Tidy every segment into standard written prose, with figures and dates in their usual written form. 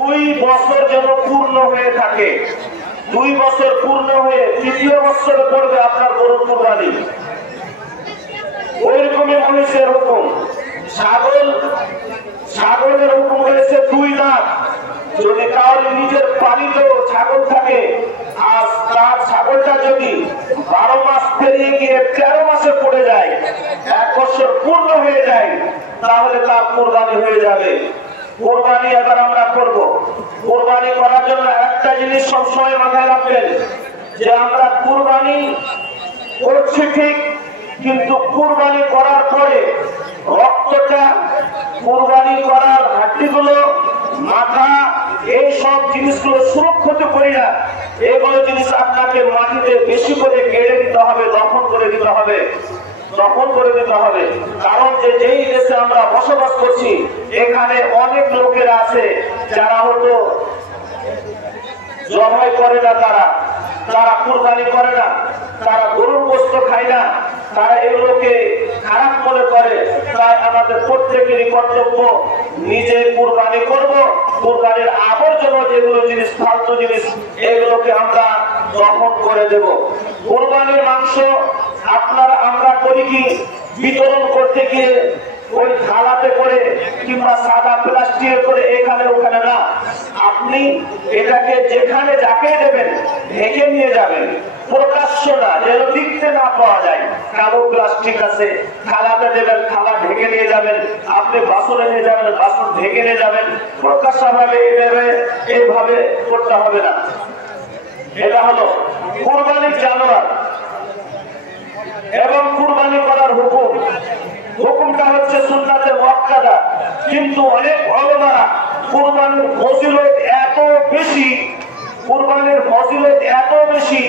2 বছর যেন পূর্ণ হয়ে থাকে, 2 বছর পূর্ণ হয়ে 3য় বছরে পড়বে আপনার গরুর কুরবানি। ওইরকমই মানুষের হুকুম। ছাগলের হুকুম হয়েছে 2 লাখ। যদি কারোর নিজের পালিত ছাগল থাকে আর তার ছাগলটা যদি 12 মাস পেরিয়ে গিয়ে 13 মাসে পড়ে যায়, 1 বছর পূর্ণ হয়ে যায়, তাহলে তার কুরবানি হয়ে যাবে। কুরবানি এবার আমরা করব। কুরবানি করার জন্য একটা জিনিস সবসময় মাথায় রাখবেন, যে আমরা কুরবানি করছি ঠিক, কিন্তু কুরবানি করার পরে রক্তটা, কুরবানি করার হাড্ডিগুলো, মাথা, এই সব জিনিসগুলো সুরক্ষিত করি না। এগুলো জিনিস আপনাকে মাটিতে বেশি করে গেড়ে দিতে হবে, দফন করে দিতে হবে, দফন করে দিতে হবে। কারণ যেই দেশে আমরা বসবাস করছি, এখানে অনেক লোকেরা আছে যারা হয়তো জবাই করে না, তারা কুরবানি করে না, তারা গরুর গোশত খায় না, তারা এগুলোকে খারাপ মনে করে। তাই আমাদের প্রত্যেকেরই কর্তব্য নিজে কুরবানি করব। কুরবানির আবর্জনা যেগুলো জিনিস, ফালতু জিনিস, এগুলোকে আমরা দফন করে দেব। কুরবানির মাংস আমরা করি কি, বিতরণ করতে গিয়ে ওই থালাতে করে কিংবা সাদা প্লাস্টিকে করে এখানে ওখানে না, আপনি এটাকে যেখানে যাকে দেবেন ঢেকে নিয়ে যাবেন, প্রকাশ্য না, যেন দেখতে না পাওয়া যায়। কালো প্লাস্টিক আছে, থালাতে দেবেন, থালা ঢেকে নিয়ে যাবেন। আপনি বাসনে নিয়ে যাবেন, বাসন ঢেকে নিয়ে যাবেন। প্রকাশ্য ভাবে এইভাবে করতে হবে না। এটা হলো কুরবানির জানোয়ার এবং কুরবানি করার হুকুম। হুকুমটা হচ্ছে সুন্নাতে মুআক্কাদা, কিন্তু অনেক উলামারা কুরবানির ফজিলত এত বেশি, কুরবানির ফজিলত এত বেশি,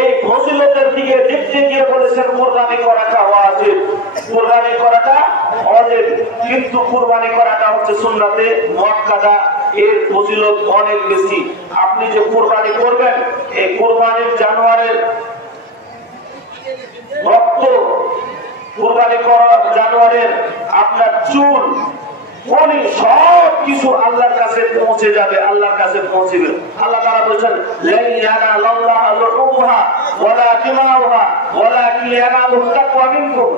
এই ফজিলতের দিকে দেখতে গিয়ে বলেছেন কুরবানি করাটা ওয়াজিব, কুরবানি করাটা ওয়াজিব, কিন্তু কুরবানি করাটা হচ্ছে সুন্নাতে মুআক্কাদা, এর ফজিলত অনেক বেশি। আপনি যে কুরবানি করবেন, এই কুরবানির জানোয়ারের রক্ত, কুরবানি করা জানোয়ারের আপনার চুল, মনি, সব কিছু আল্লাহর কাছে পৌঁছে যাবে, আল্লাহর কাছে পৌঁছবে। আল্লাহ তাআলা বলেছেন, লা ইয়ানালাল্লাহু লুহুমহা ওয়ালা দিমাউহা ওয়ালাকিন ইয়ানালুহু তাকওয়া মিনকুম।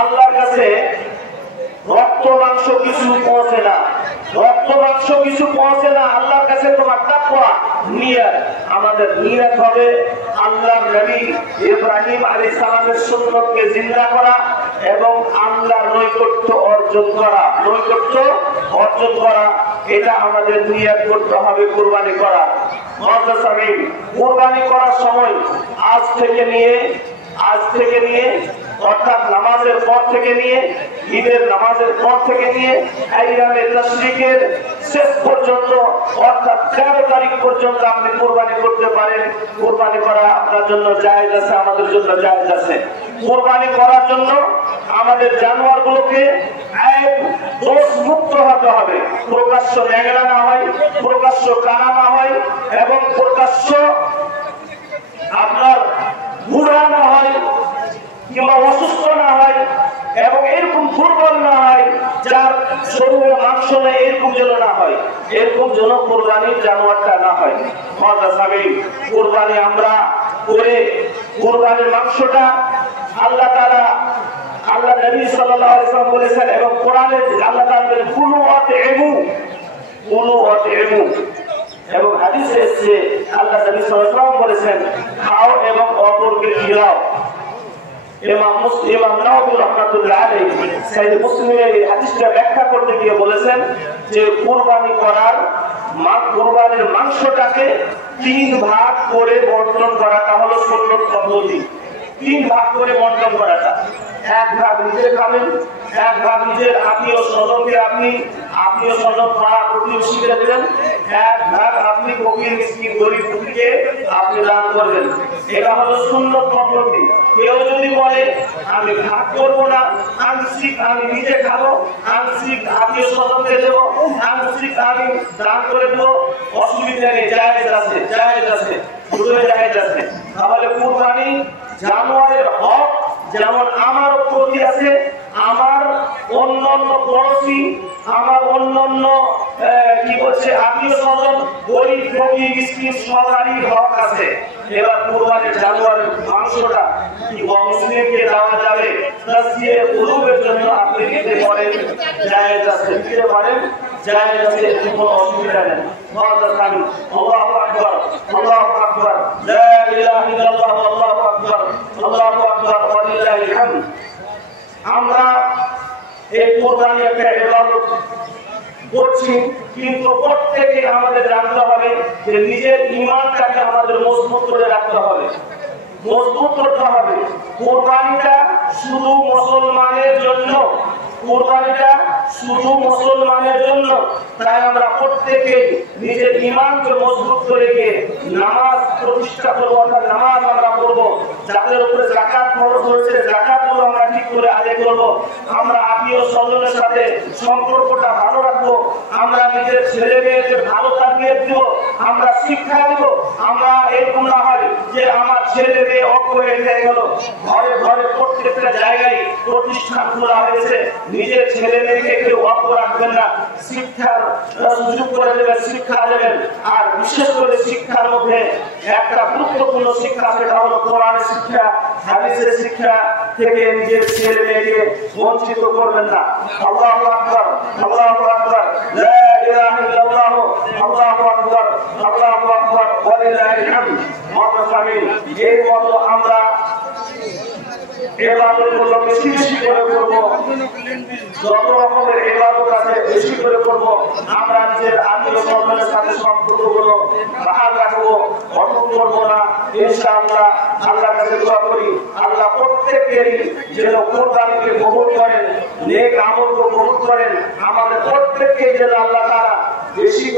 আল্লাহর কাছে রক্ত মাংস কিছু পৌঁছে না, রক্ত মাংস কিছু পৌঁছে না। আল্লাহর কাছে তোমার তাকওয়া, নিয়ত, আমাদের নিয়ত হবে আল্লাহর নবী ইব্রাহিম আলাইহিস সালামের সুন্নতকে জিন্দা করা এবং আল্লাহর নৈকট্য অর্জন করা, নৈকট্য অর্জন করা। এটা আমাদের নিয়ত করতে হবে কুরবানি করা। কুরবানি করার সময় আজ থেকে নিয়ে অর্থাৎ নামাজের পর থেকে নিয়ে, ঈদের নামাজের পর থেকে নিয়ে আইয়ামে তাশরিকের শেষ পর্যন্ত, অর্থাৎ 13 তারিখ পর্যন্ত আপনি কুরবানি করতে পারেন। কুরবানি করা আপনার জন্য জায়েজ আছে, আমাদের জন্য জায়েজ আছে। কুরবানি করার জন্য আমাদের জানোয়ারগুলোকে এক দোষ মুক্ত হতে হবে, প্রকাশ্য ন্যাংরা না হয়, প্রকাশ্য কানা না হয় এবং প্রকাশ্য আপনার বুড়া না হয় কিংবা অসুস্থ না হয় এবং এরকম দুর্বল না হয়, যার শরীরে মাংস নেই, এরকম যেন না হয়, এরকম যেন কুরবানির জানোয়ারটা না হয়। কুরবানি আমরা করে কুরবানির মাংসটা আল্লাহ তাআলা, আল্লাহ নবী সাল্লাল্লাহু আলাইহি ওয়াসাল্লাম বলেছেন এবং কোরআনে আল্লাহ তাআলা বলেন, কুলু ওয়াতইমু, কুলু ওয়াতইমু। এবং হাদিসে এসেছে আল্লাহ নবী সাল্লাল্লাহু আলাইহি ওয়াসাল্লাম বলেছেন, খাও এবং অপরকে খিলাও। ইমাম নাওয়াবী রাহমাতুল্লাহ আলাইহি সহিহ মুসলিমের এই হাদিসটা ব্যাখ্যা করতে গিয়ে বলেছেন যে কুরবানির মাংসটাকে 3 ভাগ করে বণ্টন করাটা হলো সুন্নত পদ্ধতি। 3 ভাগ করে বণ্টন করাটা, 1 ভাগ নিজে খাবেন, 1 ভাগ নিজের আত্মীয় স্বজনকে আত্মীয় স্বজন পাড়া প্রতিবেশীকে দেবেন, 1 ভাগ আপনি ফকির মিসকিন গরিব দুঃখীকে আপনি দান করবেন। এটা হলো সুন্নত পদ্ধতি। কেউ যদি বলে আমি ভাগ করবো না, আংশিক আমি নিজে খাবো, আংশিক আত্মীয় স্বজনকে দেবো, আংশিক আমি দান করে দেবো, অসুবিধা নেই, জায়েজ আছে, জায়েজ আছে, দুটোই জায়েজ আছে। তাহলে কুরবানি জানোয়ারের হক যেমন আমার প্রতি আছে, আমার অন্যান্য পড়োশি, আমার অন্যান্য কি বলছে আত্মীয় স্বজন, গরিব ফকির মিসকিন সবারই হক আছে। এবার কুরবানির জানোয়ারের মাংসটা কি মুসলিমকে দেওয়া যাবে? তাসবিয়ে কুলুবের জন্য আপনি দিতে পারেন, জায়েজ আছে, দিতে পারেন, জায়েজ আছে, এতে কোনো অসুবিধা নেই। আল্লাহু আকবার, আল্লাহু আকবার, লা ইলাহা ইল্লাল্লাহ, আল্লাহু আকবার, আল্লাহু আকবার, ওয়া লিল্লাহিল হামদ। আমরা এই কুরবানি একটা ইবাদত করছি, কিন্তু প্রত্যেকে আমাদের রাখতে হবে যে নিজের ঈমানটাকে আমাদের মজবুত করে রাখতে হবে, মজবুত করতে হবে। কুরবানিটা শুধু মুসলমানের জন্য, কুরবানিটা শুধু মুসলমানের জন্য। তাই আমরা প্রত্যেকে নিজের ঈমানকে মজবুত করে গিয়ে নামাজ প্রতিষ্ঠা করবো, অর্থাৎ নামাজ আমরা করবো। যাদের উপরে যাকাত ফরজ হয়েছে, যাকাতগুলো আমরা ঠিক করে আদায় করবো। আমরা আত্মীয় স্বজনের সাথে সম্পর্কটা ভালো রাখবো। আমরা নিজের ছেলে মেয়েদের ভালো তারবিয়ত দিব, আমরা শিক্ষা দিব। আমরা এরকম না হয় যে আমার ছেলে মেয়ে অজ্ঞ হয়ে গেল। ঘরে ঘরে প্রত্যেকটা জায়গায় প্রতিষ্ঠান খোলা হয়েছে, নিজের ছেলে মেয়েকে কেউ অজ্ঞ রাখবেন না, শিক্ষার সুযোগ করে দেবেন, শিক্ষা দেবেন। আর বিশেষ করে শিক্ষার মধ্যে একটা গুরুত্বপূর্ণ শিক্ষা, সেটা হলো কোরআনের শিক্ষা, হাদিসের শিক্ষা থেকে নিজের ছেলে মেয়েকে বঞ্চিত করবেন না। আল্লাহু আকবার, আল্লাহু আকবার, লা ইলাহা ইল্লাল্লাহ, আল্লাহু আকবার, আল্লাহু আকবার, ওয়া লিল্লাহিল হামদ। মাতাসামিন, এই মতো আমরা ইবাদতগুলো বেশি বেশি করে করব, যত রকমের ইবাদত আছে বেশি করে করব। আমরা নিজের আত্মীয় স্বজনের সাথে সম্পর্কগুলো বহাল রাখবো, অটুট করবো না, ইনশাআল্লাহ। আল্লাহর কাছে দোয়া করি, আল্লাহ প্রত্যেকেরই যেন কুরবানিকে কবুল করেন, নেক আমলকে কবুল করেন। আমাদের প্রত্যেককে যেন আল্লাহ তাআলা বেশি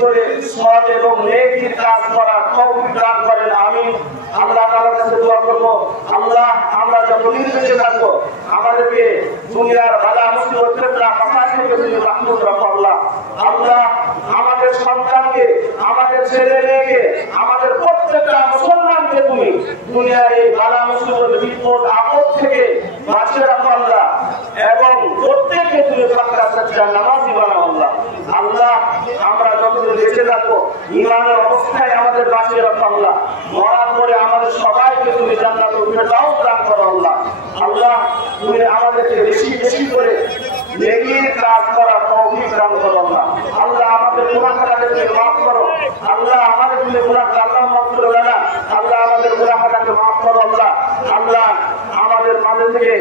করে সৎ এবং নেকির কাজ করার তৌফিক দান করেন, আমিন। আমরা আল্লাহর কাছে দোয়া করব, আল্লাহ আমরা যতদিন বেঁচে থাকবো আমাদেরকে দুনিয়ার বালা মুসিবত থেকে বাঁচা থেকে তুমি মাহফুজ রাখো আল্লাহ। আল্লাহ আমাদের সন্তানকে, আমাদের ছেলে মেয়েকে, আমাদের প্রত্যেকটা মুসলমানকে তুমি দুনিয়ার এই বালা মুসিবত বিপদ আপদ থেকে বাঁচিয়ে রাখো আল্লাহ, এবং প্রত্যেককে তুমি পাক্কা সচ্চা নামাজি বানাও আল্লাহ। আল্লাহ আমরা যতদিন বেঁচে থাকবো ঈমানের অবস্থায় আমাদের বাঁচিয়ে রাখো আল্লাহ। মরার পরে আমাদের সবাইকে তুমি জান্নাতুল ফেরদাউস দান করো আল্লাহ। আল্লাহ তুমি আমাদেরকে বেশি বেশি করে নেকির কাজ করার তৌফিক দান করো আল্লাহ। আল্লাহ আমাদের গুনাহটাকে তুমি মাফ করো আল্লাহ, আমাদের তুমি গুনাহকে আল্লাহ মাফ করো না আল্লাহ, আমাদের গুনাহটাকে মাফ করো আল্লাহ। আল্লাহ আমাদের মাঝে থেকে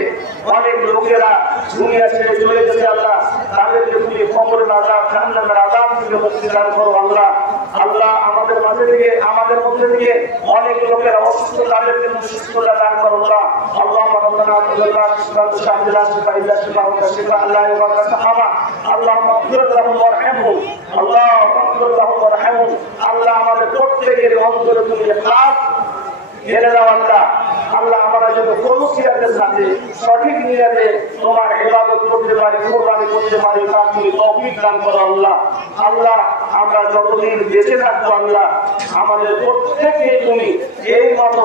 অনেক লোকেরা দুনিয়া ছেড়ে চলে গেছে আল্লাহ, তাদেরকে তুমি কবরের আযাব, জাহান্নামের আযাব থেকে মুক্তি দান করো আল্লাহ। আল্লাহ আমাদের মাঝে থেকে, আমাদের মধ্যে থেকে অনেক লোকেরা অসুস্থ, তাদেরকে তুমি সুস্থতা দান করো আল্লাহ। আল্লাহুম্মা রাব্বানা আতিনা মিনাশ আল্লাহ আমাদের প্রত্যেকের অন্তরে তুমি ইখলাস এনে দাও আল্লাহ। আল্লাহ আমরা যেন খলুসিয়াতের সাথে সঠিক নিয়তে তোমার ইবাদত করতে পারি, কুরবানি করতে পারি, তার তুমি তৌফিক দান করো আল্লাহ। আল্লাহ আমরা যতদিন বেঁচে থাকবো আল্লাহ আমাদের প্রত্যেককে তুমি এই মতো